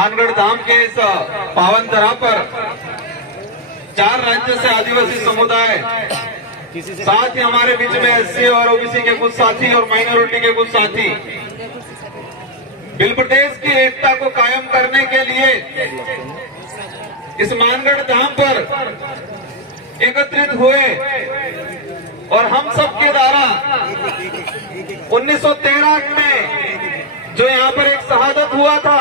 मानगढ़ धाम के इस पावन धरा पर 4 राज्य से आदिवासी समुदाय, साथ ही हमारे बीच में एससी और ओबीसी के कुछ साथी और माइनॉरिटी के कुछ साथी बिल प्रदेश की एकता को कायम करने के लिए इस मानगढ़ धाम पर एकत्रित हुए और हम सब के द्वारा 1913 में जो यहाँ पर एक शहादत हुआ था,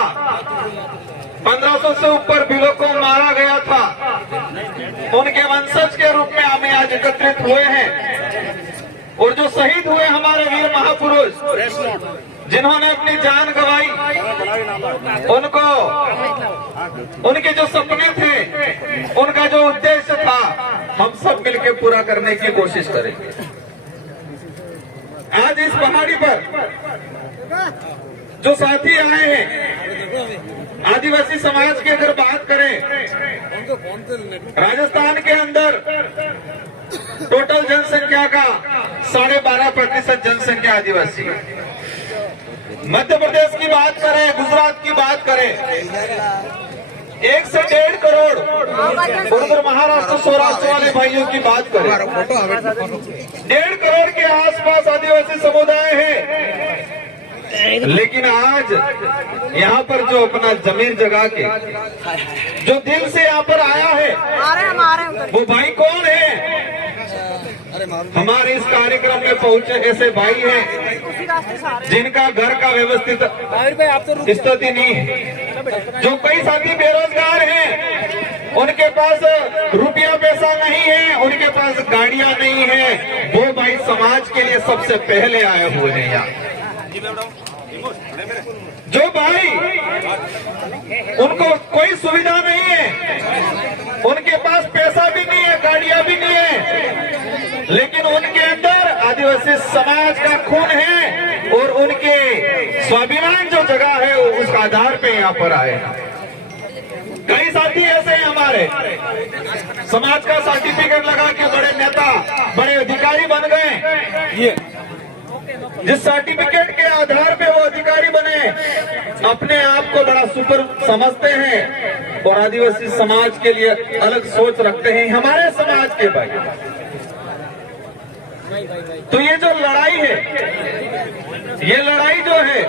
1500 से ऊपर बिलों को मारा गया था, उनके वंशज के रूप में हम आज एकत्रित हुए हैं। और जो शहीद हुए हमारे वीर महापुरुष जिन्होंने अपनी जान गंवाई, उनको उनके जो सपने थे, उनका जो उद्देश्य था, हम सब मिलकर पूरा करने की कोशिश करें। आज इस पहाड़ी पर जो साथी आए हैं, आदिवासी समाज की अगर बात करें, राजस्थान के अंदर टोटल जनसंख्या का 12.5% जनसंख्या आदिवासी है। मध्य प्रदेश की बात करें, गुजरात की बात करें, 1 से 1.5 करोड़, और उधर महाराष्ट्र सौराष्ट्र वाले भाइयों की बात करें, 1.5 करोड़ के आसपास आदिवासी समुदाय है। लेकिन आज यहाँ पर जो अपना जमीन जगा के जो दिल से यहाँ पर आया है, वो भाई कौन है? हमारे इस कार्यक्रम में पहुंचे ऐसे भाई हैं जिनका घर का व्यवस्थित स्थिति नहीं है, जो कई साथी बेरोजगार हैं, उनके पास रुपया पैसा नहीं है, उनके पास गाड़ियां नहीं है, वो भाई समाज के लिए सबसे पहले आए हुए हैं यहाँ। जो भाई उनको कोई सुविधा नहीं है, उनके पास पैसा भी नहीं है, गाड़ियां भी नहीं है, लेकिन उनके अंदर आदिवासी समाज का खून है और उनके स्वाभिमान जो जगह है उस आधार पे यहाँ पर आए। कई साथी ऐसे हैं हमारे, समाज का सर्टिफिकेट लगा के बड़े नेता, बड़े अधिकारी बन गए। जिस सर्टिफिकेट के आधार पे वो अधिकारी बने, अपने आप को बड़ा सुपर समझते हैं और आदिवासी समाज के लिए अलग सोच रखते हैं हमारे समाज के भाई। तो ये जो लड़ाई है, ये लड़ाई जो है,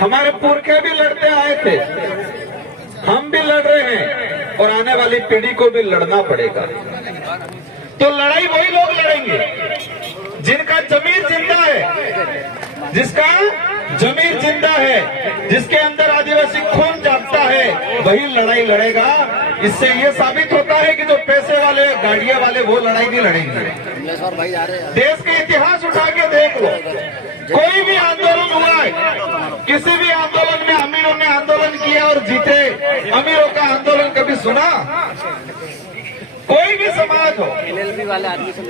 हमारे पुरखे भी लड़ते आए थे, हम भी लड़ रहे हैं और आने वाली पीढ़ी को भी लड़ना पड़ेगा। तो लड़ाई वही लोग लड़ेंगे जिनका जमीर जिंदा है, जिसका जमीर जिंदा है, जिसके अंदर आदिवासी खून जागता है, वही लड़ाई लड़ेगा। इससे ये साबित होता है कि जो पैसे वाले, गाड़ियां वाले, वो लड़ाई नहीं लड़ेंगे। देश के इतिहास उठा के देख लो, कोई भी आंदोलन हुआ है, किसी भी आंदोलन में अमीरों ने आंदोलन किया और जीते, अमीरों का आंदोलन कभी सुना? कोई भी समाज हो वाले आदमी से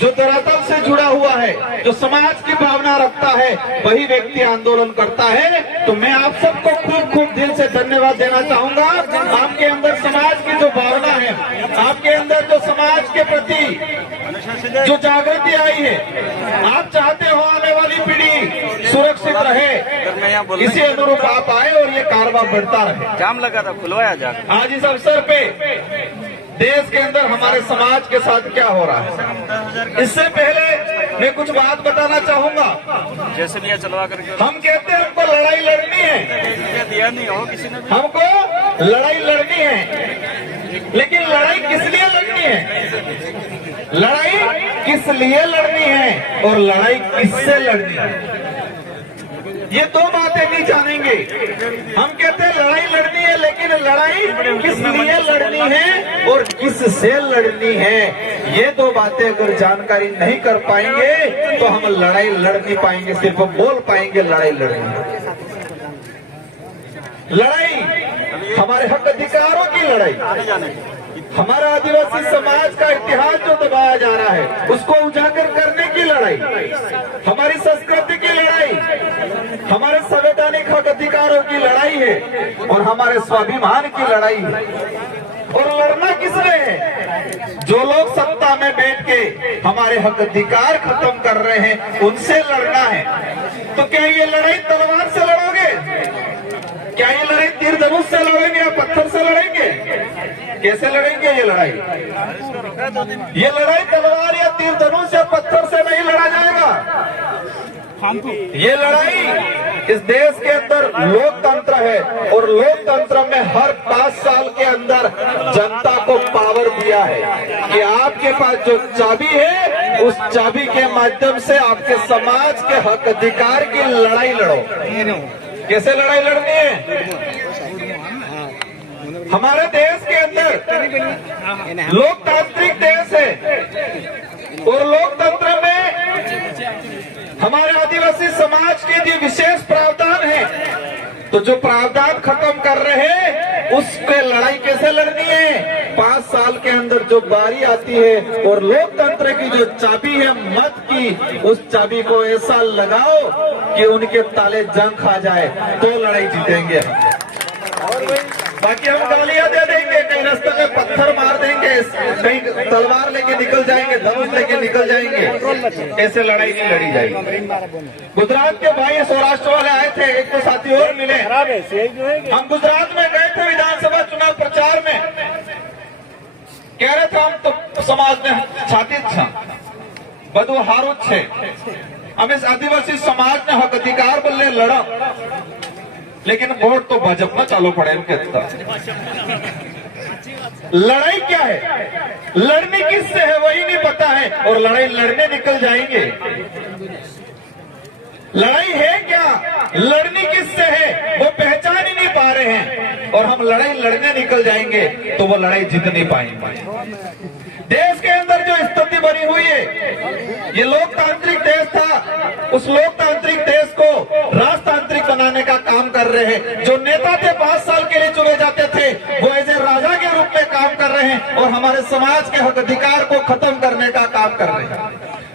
जो धरातल से जुड़ा हुआ है, जो समाज की भावना रखता है, वही व्यक्ति आंदोलन करता है। तो मैं आप सबको खूब खूब दिल से धन्यवाद देना चाहूंगा। आपके अंदर समाज की जो भावना है, आपके अंदर जो समाज के प्रति जो जागृति आई है, आप चाहते हो आने वाली पीढ़ी सुरक्षित रहे, इसी अनुरूप आप आए और ये कारवां बढ़ता रहे। जाम लगा था, खुलवाया जाकर। आज इस अवसर पे देश के अंदर हमारे समाज के साथ क्या हो रहा है, इससे पहले मैं कुछ बात बताना चाहूंगा। जैसे भी चलवा करके हम कहते हैं हमको लड़ाई लड़नी है, दिया नहीं हो किसी ने, हमको लड़ाई लड़नी है, लेकिन लड़ाई किस लिए लड़नी है? लड़ाई किस लिए लड़नी है और लड़ाई किससे लड़नी है, ये दो बातें नहीं जानेंगे। हम कहते हैं लड़ाई लड़नी है, लेकिन लड़ाई किस लिए लड़नी है और किससे लड़नी है, ये दो बातें अगर जानकारी नहीं कर पाएंगे तो हम लड़ाई लड़ नहीं पाएंगे, सिर्फ बोल पाएंगे लड़ाई लड़नी। लड़ाई हमारे हक अधिकारों की लड़ाई, हमारा आदिवासी समाज का इतिहास जो दबाया जा रहा है उसको उजागर करने की लड़ाई, हमारी संस्कृति की लड़ाई, हमारे संवैधानिक हक अधिकारों की लड़ाई है और हमारे स्वाभिमान की लड़ाई है। और लड़ना किसने है? जो लोग सत्ता में बैठ के हमारे हक अधिकार खत्म कर रहे हैं, उनसे लड़ना है। तो क्या ये लड़ाई तलवार से लड़ोगे? क्या ये लड़ाई तीर धनुष से लड़ेंगे या पत्थर से लड़ेंगे? कैसे लड़ेंगे ये लड़ाई? ये लड़ाई तलवार या तीर धनुष या पत्थर से नहीं लड़ा जाएगा। ये लड़ाई इस देश के अंदर लोकतंत्र है और लोकतंत्र में हर 5 साल के अंदर जनता को पावर दिया है कि आपके पास जो चाबी है उस चाबी के माध्यम से आपके समाज के हक अधिकार की लड़ाई लड़ो। कैसे लड़ाई लड़नी है? हमारे देश के अंदर लोकतांत्रिक देश है और लोकतंत्र में हमारे आदिवासी समाज के लिए विशेष प्रावधान है। तो जो प्रावधान खत्म कर रहे हैं उसके लड़ाई कैसे लड़नी है? 5 साल के अंदर जो बारी आती है और लोकतंत्र की जो चाबी है मत की, उस चाबी को ऐसा लगाओ कि उनके ताले जंग खा जाए, तो लड़ाई जीतेंगे। बाकी हम गालियां दे देंगे, कहीं रास्ते में पत्थर मार देंगे, कहीं तलवार लेके निकल जाएंगे, धनुष लेके निकल जाएंगे, ऐसे लड़ाई नहीं लड़ी जाएगी। गुजरात के भाई सौराष्ट्र वाले आए थे, एक तो साथी और मिले। हम गुजरात में गए थे विधानसभा चुनाव प्रचार में, कह रहे थे हम तो समाज में छाती था બધું હારું જ છે, અમે આદિવાસી સમાજના હક અધિકાર બદલે લડા, लेकिन वोट तो भाजपा में चालू पड़े इनके। लड़ाई क्या है? लड़ने किससे है वही नहीं पता है और लड़ाई लड़ने निकल जाएंगे। लड़ाई है क्या, लड़नी किससे है वो पहचान ही नहीं पा रहे हैं और हम लड़ाई लड़ने निकल जाएंगे तो वो लड़ाई जीत नहीं पाएंगे। देश के अंदर जो स्थिति बनी हुई है, ये लोकतांत्रिक देश था, उस लोकतांत्रिक देश को राजतांत्रिक बनाने का काम कर रहे हैं। जो नेता थे 5 साल के लिए चुने जाते थे वो एज ए राजा के रूप में काम कर रहे हैं और हमारे समाज के हक अधिकार को खत्म करने का काम कर रहे हैं।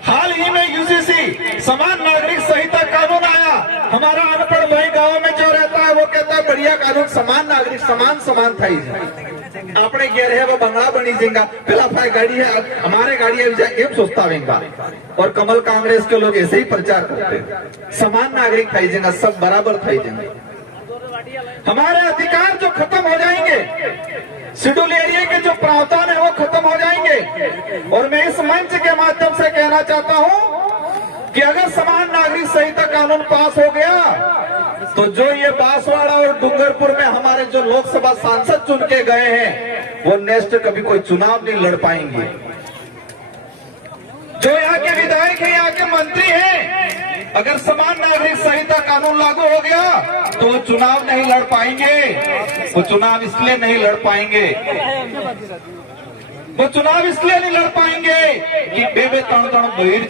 हाल ही में यूसीसी समान नागरिक संहिता कानून आया। हमारा अनपढ़ भाई गांव में जो रहता है वो कहता है बढ़िया कानून, समान नागरिक समान था ही अपने कह रहे हैं वो बंगला बनी जाएगा, पहला फाय गाड़ी है हमारे गाड़ी है सोचता होगा। और कमल कांग्रेस के लोग ऐसे ही प्रचार करते हैं, समान नागरिक था जाएगा, सब बराबर था जाएंगे। हमारे अधिकार जो खत्म हो जाएंगे, शेड्यूल एरिया के जो प्रावधान है वो खत्म हो जाएंगे। और मैं इस मंच के माध्यम से कहना चाहता हूं कि अगर समान नागरिक संहिता कानून पास हो गया तो जो ये बांसवाड़ा और डूंगरपुर में हमारे जो लोकसभा सांसद चुन के गए हैं वो नेक्स्ट कभी कोई चुनाव नहीं लड़ पाएंगे। जो यहाँ के विधायक हैं, यहाँ के मंत्री हैं, अगर समान नागरिक संहिता कानून लागू हो गया तो वो चुनाव नहीं लड़ पाएंगे। वो चुनाव इसलिए नहीं लड़ पाएंगे, वो चुनाव इसलिए नहीं लड़ पाएंगे कि बेबे तण बहिर